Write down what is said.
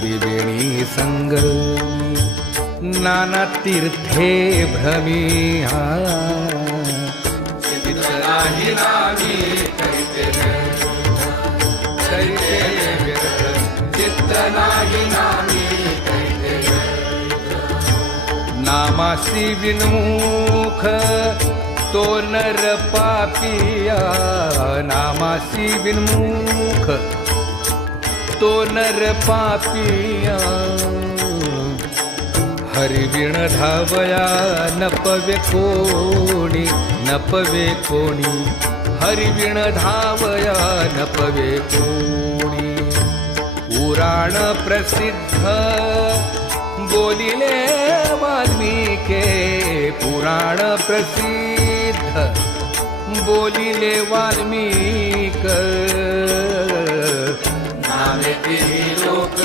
त्रिवेणी संगमी नाना तीर्थे भ्रमी चित्त नाही नामी कैते व्यर्थ, चित्त नाही नामी कैते नामासी विन्मुख तो नर पापिया, नामासी विन्मुख तो नर पापिया, हरिविण धावया नपवे कोणी, नपवे कोणी, हरिविण धावया नपवे कोणी. पुराण प्रसिद्ध बोलिले वाल्मिके, पुराण प्रसिद्ध बोलिले वाल्मीक. नामे लोक